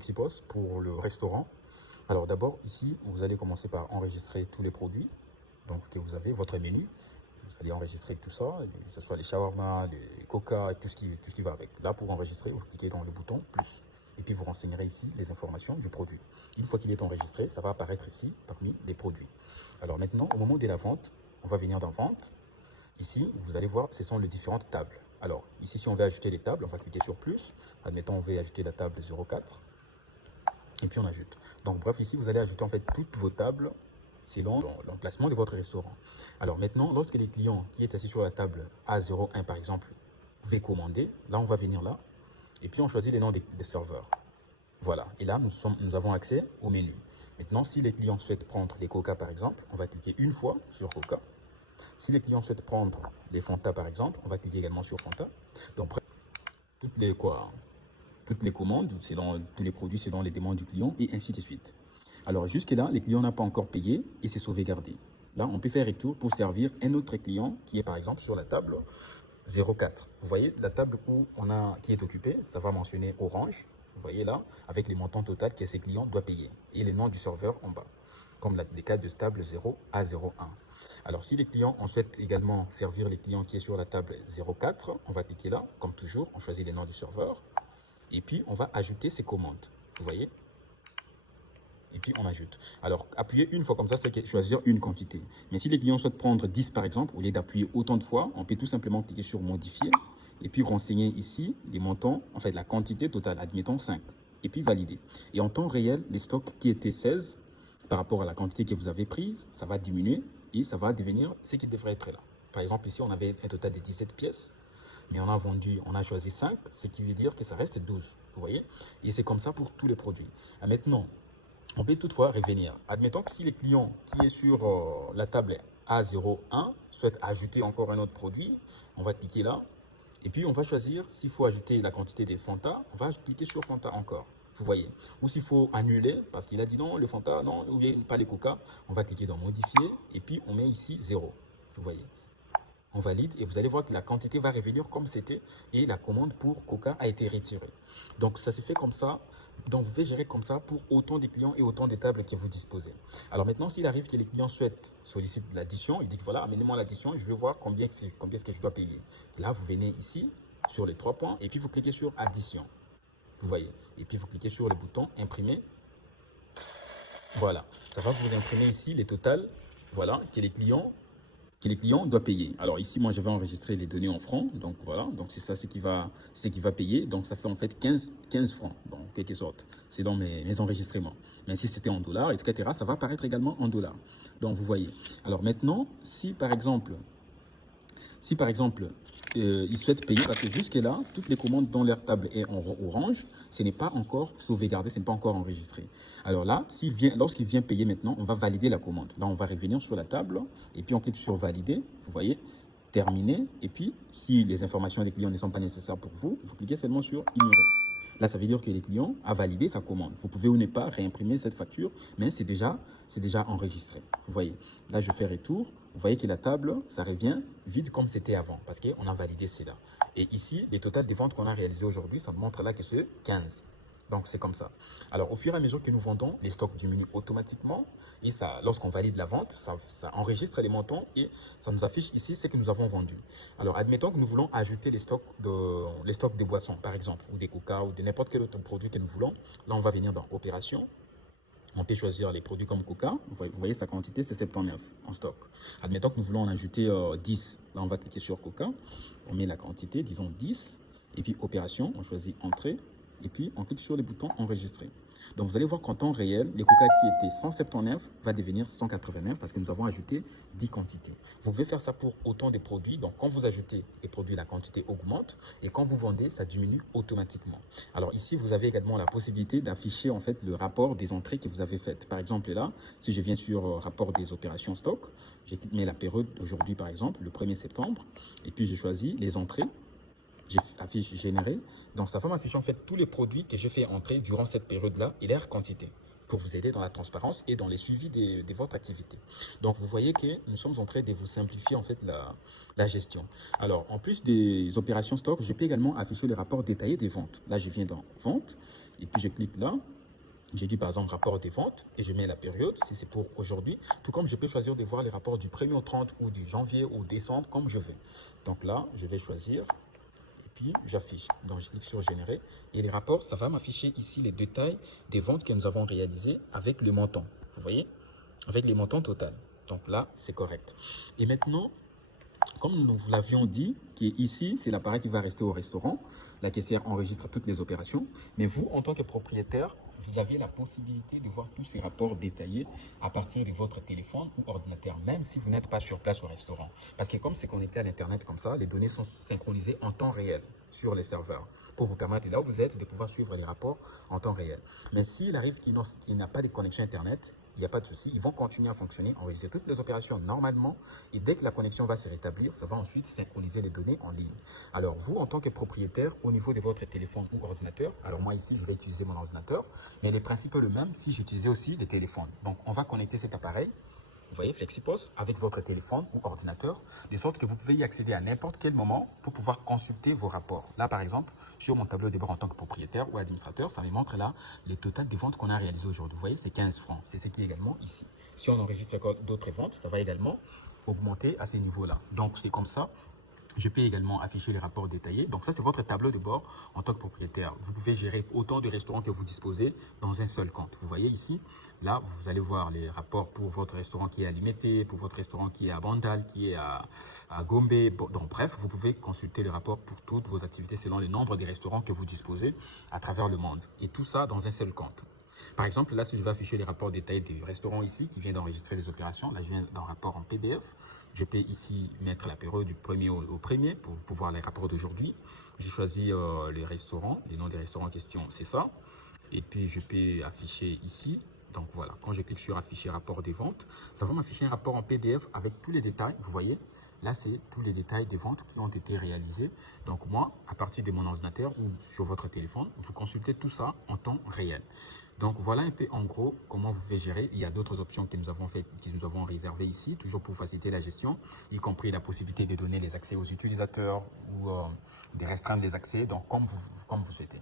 FlexiPOS pour le restaurant. Alors d'abord, ici, vous allez commencer par enregistrer tous les produits donc, que vous avez, votre menu. Vous allez enregistrer tout ça, que ce soit les shawarma, les coca, et tout ce qui va avec. Là, pour enregistrer, vous cliquez dans le bouton « Plus ». Et puis, vous renseignerez ici les informations du produit. Une fois qu'il est enregistré, ça va apparaître ici parmi les produits. Alors maintenant, au moment de la vente, on va venir dans « Vente ». Ici, vous allez voir, ce sont les différentes tables. Alors, ici, si on veut ajouter les tables, on va cliquer sur « Plus ». Admettons, on veut ajouter la table 04. Et puis, on ajoute. Donc, bref, ici, vous allez ajouter en fait toutes vos tables selon l'emplacement de votre restaurant. Alors maintenant, lorsque les clients qui est assis sur la table A01 par exemple, veulent commander, là on va venir là, et puis on choisit les noms des serveurs. Voilà, et là nous avons accès au menu. Maintenant, si les clients souhaitent prendre les coca par exemple, on va cliquer une fois sur coca. Si les clients souhaitent prendre les Fanta par exemple, on va cliquer également sur Fanta. Donc toutes les commandes, selon tous les produits, selon les demandes du client, et ainsi de suite. Alors jusque-là, les clients n'ont pas encore payé et c'est sauvegardé. Là, on peut faire retour pour servir un autre client qui est par exemple sur la table 04. Vous voyez, la table qui est occupée, ça va mentionner orange. Vous voyez là, avec les montants total que ces clients doivent payer et les noms du serveur en bas, comme les cas de table 0 à 01. Alors si les clients, on souhaite également servir les clients qui est sur la table 04, on va cliquer là, comme toujours, on choisit les noms du serveur et puis on va ajouter ces commandes. Vous voyez? Et puis on ajoute. Alors, appuyer une fois comme ça, c'est choisir une quantité. Mais si les clients souhaitent prendre 10 par exemple, au lieu d'appuyer autant de fois, on peut tout simplement cliquer sur modifier et puis renseigner ici les montants, en fait la quantité totale, admettons 5, et puis valider. Et en temps réel, les stocks qui étaient 16 par rapport à la quantité que vous avez prise, ça va diminuer et ça va devenir ce qui devrait être là. Par exemple, ici, on avait un total de 17 pièces, mais on a choisi 5, ce qui veut dire que ça reste 12. Vous voyez? Et c'est comme ça pour tous les produits. Maintenant, on peut toutefois revenir. Admettons que si les clients qui est sur la table A01 souhaitent ajouter encore un autre produit, on va cliquer là. Et puis, on va choisir s'il faut ajouter la quantité des Fanta. On va cliquer sur Fanta encore. Vous voyez. Ou s'il faut annuler, parce qu'il a dit non, le Fanta, non, ou bien pas les Coca. On va cliquer dans Modifier. Et puis, on met ici 0. Vous voyez. On valide et vous allez voir que la quantité va revenir comme c'était et la commande pour Coca a été retirée. Donc ça se fait comme ça. Donc vous pouvez gérer comme ça pour autant de clients et autant de tables que vous disposez. Alors maintenant, s'il arrive que les clients souhaitent solliciter l'addition, ils disent voilà, amenez-moi l'addition, je veux voir combien est-ce que je dois payer. Là, vous venez ici sur les 3 points et puis vous cliquez sur addition. Vous voyez. Et puis vous cliquez sur le bouton imprimer. Voilà. Ça va vous imprimer ici les totals. Voilà, que les clients doivent payer. Alors ici, moi, je vais enregistrer les données en francs. Donc voilà, donc c'est ça ce qui va payer. Donc ça fait en fait 15 francs, bon, en quelque sorte. C'est dans mes enregistrements. Mais si c'était en dollars, etc., ça va apparaître également en dollars. Donc vous voyez. Alors maintenant, si par exemple, ils souhaitent payer, parce que jusque-là, toutes les commandes dont leur table est en orange, ce n'est pas encore sauvegardé, ce n'est pas encore enregistré. Alors là, lorsqu'il vient payer maintenant, on va valider la commande. Là, on va revenir sur la table et puis on clique sur valider, vous voyez, terminer. Et puis, si les informations des clients ne sont pas nécessaires pour vous, vous cliquez seulement sur ignorer. Là, ça veut dire que les clients a validé sa commande. Vous pouvez ou ne pas réimprimer cette facture, mais c'est déjà enregistré. Vous voyez, là, je fais retour. Vous voyez que la table, ça revient vide comme c'était avant, parce qu'on a validé cela. Et ici, les totales des ventes qu'on a réalisées aujourd'hui, ça me montre là que c'est 15. Donc, c'est comme ça. Alors, au fur et à mesure que nous vendons, les stocks diminuent automatiquement. Et ça, lorsqu'on valide la vente, ça enregistre les montants et ça nous affiche ici ce que nous avons vendu. Alors, admettons que nous voulons ajouter les stocks de boissons, par exemple, ou des coca, ou de n'importe quel autre produit que nous voulons. Là, on va venir dans Opération. On peut choisir les produits comme Coca. Vous voyez, sa quantité, c'est 79 en stock. Admettons que nous voulons en ajouter 10. Là, on va cliquer sur Coca. On met la quantité, disons 10. Et puis, Opération, on choisit Entrée. Et puis, on clique sur le bouton Enregistrer. Donc, vous allez voir qu'en temps réel, les Coca qui étaient 179 va devenir 189 parce que nous avons ajouté 10 quantités. Vous pouvez faire ça pour autant de produits. Donc, quand vous ajoutez des produits, la quantité augmente. Et quand vous vendez, ça diminue automatiquement. Alors, ici, vous avez également la possibilité d'afficher en fait le rapport des entrées que vous avez faites. Par exemple, là, si je viens sur rapport des opérations stock, je mets la période d'aujourd'hui, par exemple, le 1er septembre. Et puis, je choisis les entrées. J'affiche générer. Donc, ça va m'afficher en fait tous les produits que j'ai fait entrer durant cette période-là et leur quantité pour vous aider dans la transparence et dans les suivis de votre activité. Donc, vous voyez que nous sommes en train de vous simplifier en fait la gestion. Alors, en plus des opérations stock, je peux également afficher les rapports détaillés des ventes. Là, je viens dans Vente et puis je clique là. J'ai dit par exemple rapport des ventes et je mets la période si c'est pour aujourd'hui. Tout comme je peux choisir de voir les rapports du 1er au 30 ou du janvier au décembre comme je veux. Donc là, je vais choisir et puis j'affiche. Donc je clique sur générer et les rapports, ça va m'afficher ici les détails des ventes que nous avons réalisées avec le montant. Vous voyez? Avec les montants total. Donc là, c'est correct. Et maintenant, comme nous vous l'avions dit, qui est ici, c'est l'appareil qui va rester au restaurant. La caissière enregistre toutes les opérations. Mais vous, en tant que propriétaire, vous avez la possibilité de voir tous ces rapports détaillés à partir de votre téléphone ou ordinateur, même si vous n'êtes pas sur place au restaurant. Parce que comme c'est connecté à l'Internet comme ça, les données sont synchronisées en temps réel sur les serveurs pour vous permettre, là où vous êtes, de pouvoir suivre les rapports en temps réel. Mais s'il arrive qu'il n'a pas de connexion Internet, il n'y a pas de souci, ils vont continuer à fonctionner, enregistrer toutes les opérations normalement et dès que la connexion va se rétablir, ça va ensuite synchroniser les données en ligne. Alors vous, en tant que propriétaire, au niveau de votre téléphone ou ordinateur, alors moi ici, je vais utiliser mon ordinateur, mais les principes sont le même si j'utilisais aussi les téléphones. Donc on va connecter cet appareil, vous voyez, FlexiPOS, avec votre téléphone ou ordinateur, de sorte que vous pouvez y accéder à n'importe quel moment pour pouvoir consulter vos rapports. Là, par exemple, sur mon tableau de bord en tant que propriétaire ou administrateur, ça me montre là le total des ventes qu'on a réalisées aujourd'hui. Vous voyez, c'est 15 francs. C'est ce qui est également ici. Si on enregistre d'autres ventes, ça va également augmenter à ces niveaux-là. Donc, c'est comme ça. Je peux également afficher les rapports détaillés. Donc ça, c'est votre tableau de bord en tant que propriétaire. Vous pouvez gérer autant de restaurants que vous disposez dans un seul compte. Vous voyez ici, là, vous allez voir les rapports pour votre restaurant qui est à Limete, pour votre restaurant qui est à Bandal, qui est à Gombe. Donc bref, vous pouvez consulter les rapports pour toutes vos activités selon le nombre de restaurants que vous disposez à travers le monde. Et tout ça dans un seul compte. Par exemple, là, si je vais afficher les rapports détaillés du restaurant ici, qui vient d'enregistrer les opérations, là, je viens d'un rapport en PDF. Je peux ici mettre la période du 1er au 1er pour voir les rapports d'aujourd'hui. J'ai choisi les restaurants, les noms des restaurants en question, c'est ça. Et puis, je peux afficher ici. Donc voilà, quand je clique sur afficher rapport des ventes, ça va m'afficher un rapport en PDF avec tous les détails, vous voyez. Là, c'est tous les détails des ventes qui ont été réalisées. Donc moi, à partir de mon ordinateur ou sur votre téléphone, vous consultez tout ça en temps réel. Donc voilà un peu en gros comment vous pouvez gérer. Il y a d'autres options que nous avons réservées ici, toujours pour faciliter la gestion, y compris la possibilité de donner les accès aux utilisateurs ou de restreindre les accès, donc comme vous souhaitez.